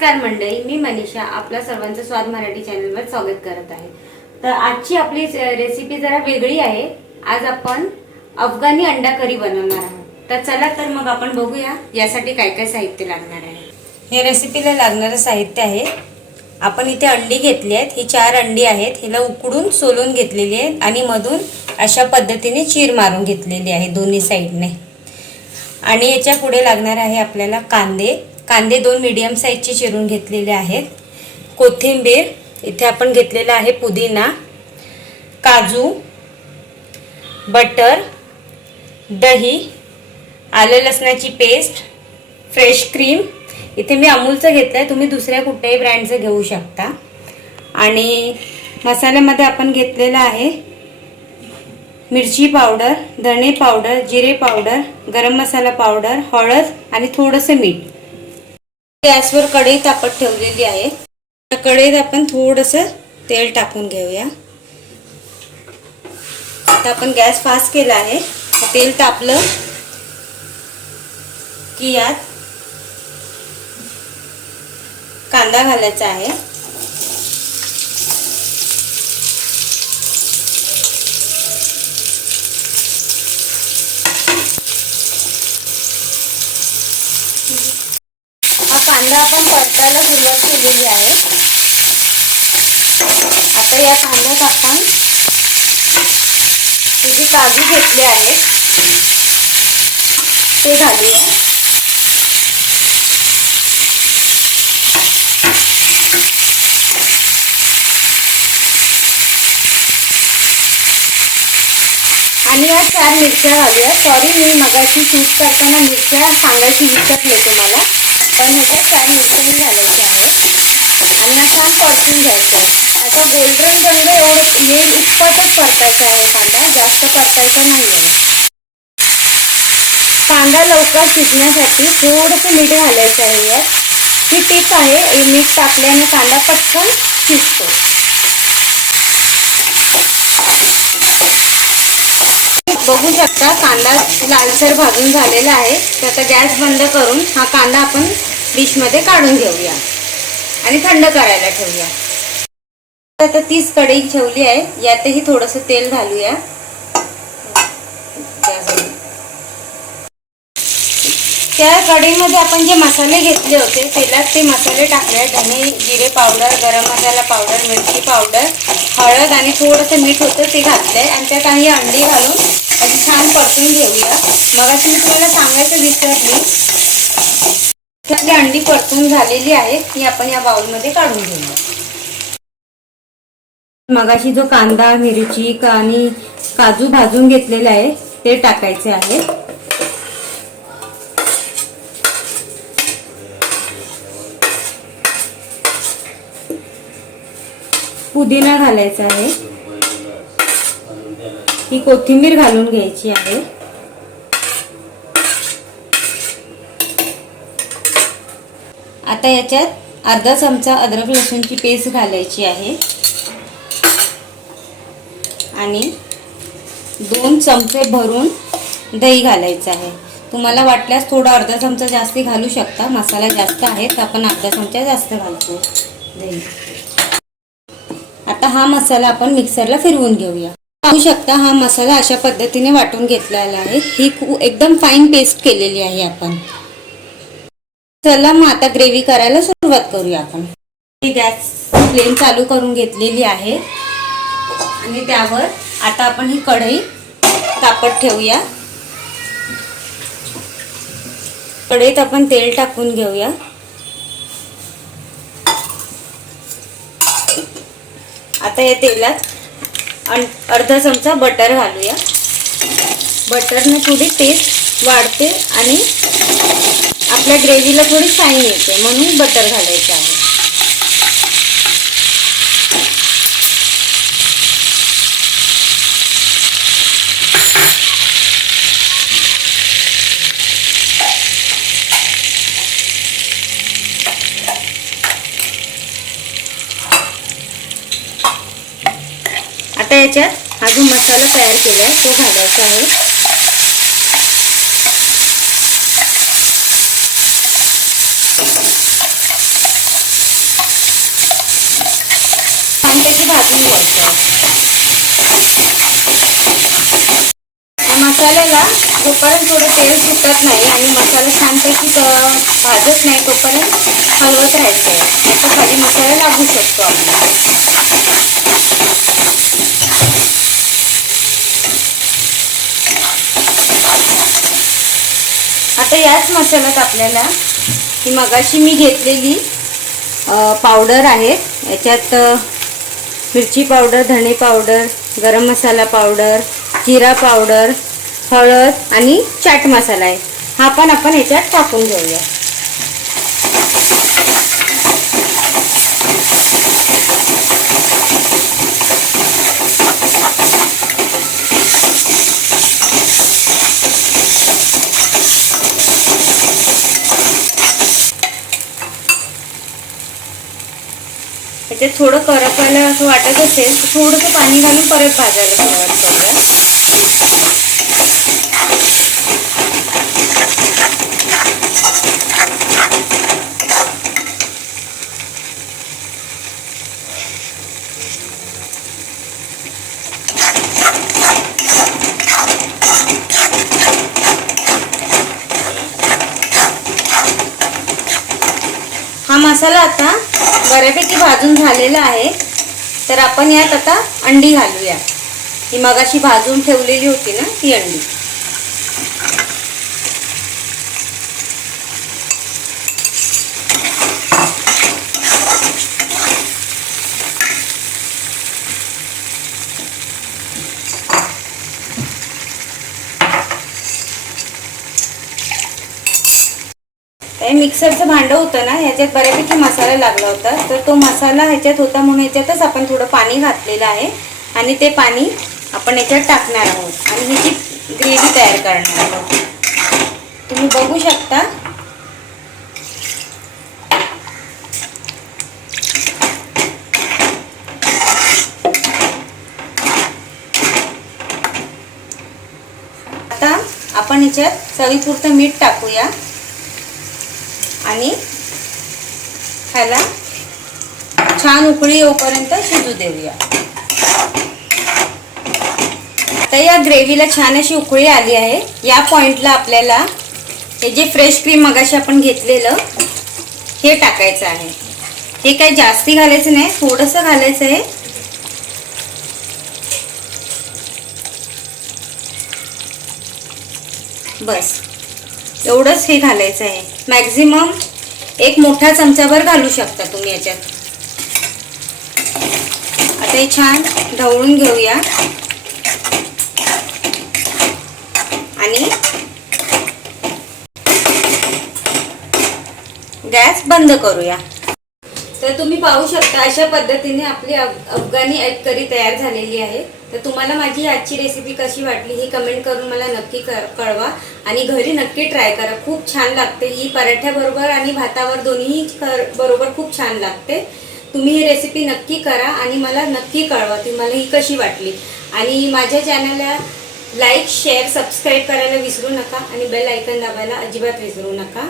नमस्कार मंडळी, मी मनीषा आपल्या सर्वांचं स्वाद मराठी चॅनलवर स्वागत करत आहे। तर आजची आपली रेसिपी जरा वेगळी आहे। आज आपण अफगाणी अंडा करी बनवणार आहोत। तर चला तर मग आपण बघूया यासाठी काय काय साहित्य लागणार आहे। हे रेसिपीला लागणारे साहित्य आहे, आपण इथे अंडी घेतली आहेत। ही 4 अंडी आहेत। हिला उकडून सोलून घेतलेली आहेत आणि मधून अशा पद्धतीने चीर मारून घेतलेली आहे दोन्ही साइडने। आणि याच्या पुढे लागणार आहे आपल्याला कांदे 2 मीडियम साइजचे चिरून घेतलेले आहेत। कोथिंबीर इथे आपण घेतलेला आहे, पुदिना, काजू, बटर, दही, आलं लसणाची पेस्ट, फ्रेश क्रीम। इथे मी अमूलचं घेतलंय, तुम्ही दुसऱ्या कुठल्याही ब्रँडचं घेऊ शकता। आणि मसाल्यामध्ये आपण घेतलेला आहे मिरची पावडर, धणे पावडर, जिरे पावडर, गरम मसाला पावडर, हळद आणि थोडंसं मीठ। गॅसवर कढई तापत ठेवलेली आहे। त्या कढईत आपण थोडंसं तेल टाकून घेऊया। आता आपण गॅस फास्ट केला आहे। तेल तापलं की यात कांदा घालायचा आहे। कांदा आपण परतायला सुरुवात केलेली आहे। आता या कांद्यात आपण जे काजू घेतले आहेत ते घालूया। आणि या 4 मिरच्या घालूया। सॉरी, मी मगाशी शूट करताना मिरच्या सांगायची विसरले तुम्हाला, पण ह्याच्यात 4 मिरच्याही घालायच्या आहे आणि छान परतून घ्यायचं आहे। आता गोल्डन रंग येईल इतपतच परतायचा आहे कांदा, जास्त परतायचा नाही आहे। कांदा लवकर शिजण्यासाठी थोडंसं मीठ घालायचं आहे यात। ही टिप आहे, मीठ टाकल्याने कांदा पटकन शिजतो। बघू शकता कांदा लालसर भाजून झालेला आहे। तर आता गॅस बंद करून हा कांदा आपण डिश मध्ये काढून घेऊया आणि थंड करायला ठेवूया। आता 30 कढई ठेवली आहे, यातही थोडंसं तेल घालूया। त्या कढईमध्ये आपण जे मसाले घेतले होते तेलात ते मसाले टाकले, धने जिरे पावडर, गरम मसाला पावडर, मिरची पावडर, हळद आणि थोडंसं मीठ होतं ते घातलंय आणि त्यात काही अंडी घालून अशी छान परतून घेऊया। मगाशी मी तुम्हाला सांगायचं विसरली, त्यातली अंडी परतून झालेली आहे, ती आपण या बाउलमध्ये काढून घेऊया। मगाशी जो कांदा, मिरची आणि काजू भाजून घेतलेला आहे ते टाकायचे आहे। पुदिना घालायचा आहे, ही कोथिंबीर घालून घ्यायची आहे। आता याच्यात अर्धा चमचा अद्रक लसूणची पेस्ट घालायची आहे आणि 2 चमचे भरून दही घालायचं आहे। तुम्हाला वाटल्यास थोडा अर्धा चमचा जास्त घालू शकता, मसाला जास्त आहे तर आपण अर्धा चमचा जास्त घालतो दही। आता हा मसाला आपण मिक्सरला फिरवून घेऊया। पाहू शकता हा मसाला अशा पद्धतीने वाटून घेतलेला आहे। ही एकदम फाईन पेस्ट केलेली आहे आपण। चला मग आता ग्रेव्ही करायला सुरुवात करूया आपण। गॅस फ्लेम चालू करून घेतलेली आहे आणि त्यावर आता आपण ही कढई तापत ठेवूया। कढईत आपण तेल टाकून घेऊया। आता या तेलात अर्धा चमचा बटर घालूया। बटरने थोडी टेस्ट वाढते आणि आपल्या ग्रेव्हीला थोडी शाईन येते, म्हणून बटर घालायचं आहे। आता याच्यात हा जो मसाला तयार केलाय तो घालायचा आहे। छानपैकी भाजून घ्यायचं आहे. या मसाल्याला जोपर्यंत थोडं तेल सुटत नाही आणि मसाला छानपैकी भाजत नाही तोपर्यंत हलवत राहायचं आहे. याच्या खाली मसाला लागू शकतो आपल्याला. आता याच मसाल्यात आपल्याला ही मगाशी मी घेतलेली पावडर आहेत. याच्यात मिरची पावडर, धणे पावडर, गरम मसाला पावडर, जिरा पावडर, हळद आणि चाट मसाला आहे. हा पण आपण याच्यात टाकून घेऊया. याच्यात थोडं करपायला असं वाटत असेल तर थोडंसं पाणी घालून परत भाजायला सुरुवात करूया. हा मसाला आता बऱ्यापैकी भाजून झालेला आहे. तर आपण यात आता अंडी घालूया. ही मगाशी भाजून ठेवलेली होती ना ती अंडी. हे मिक्सरचं भांडं होतं ना, ह्याच्यात बऱ्यापैकी मसाला लागला होता. तर तो मसाला ह्याच्यात होता म्हणून ह्याच्यातच आपण थोडं पाणी घातलेलं आहे आणि ते पाणी आपण याच्यात टाकणार आहोत आणि ह्याची ग्रेव्ही तयार करणार आहोत. तुम्ही बघू शकता. आता आपण ह्याच्यात चवीपुरतं मीठ टाकूया आणि ह्याला छान उकळी येऊपर्यंत शिजू देऊया. आता या ग्रेव्हीला छान अशी उकळी आली आहे. या पॉइंटला आपल्याला हे जे फ्रेश क्रीम मगाशी आपण घेतलेलं हे टाकायचं आहे. हे काही जास्ती घालायचं नाही, थोडंसं घालायचं आहे. बस एवढंच हे घालायचं आहे. मॅक्झिमम एक मोठा चमचाभर घालू शकता तुम्ही याच्यात. आता हे छान ढवळून घेऊया आणि गॅस बंद करूया. तर तुम्ही पाहू शकता अशा पद्धतीने आपली अफगाणी एग करी तयार झालेली आहे. तर तुम्हाला माझी आजची रेसिपी कशी वाटली ही कमेंट करून मला नक्की कळवा आणि घरी नक्की ट्राय करा. खूप छान लागते ही. पराठ्याबरोबर आणि भातावर दोन्ही बरोबर खूप छान लागते. तुम्ही ही रेसिपी नक्की करा आणि मला नक्की कळवा तुम्हाला ही कशी वाटली. आणि माझ्या चॅनलला लाईक, शेअर, सबस्क्राईब करायला विसरू नका आणि बेल आयकॉन दाबायला अजिबात विसरू नका.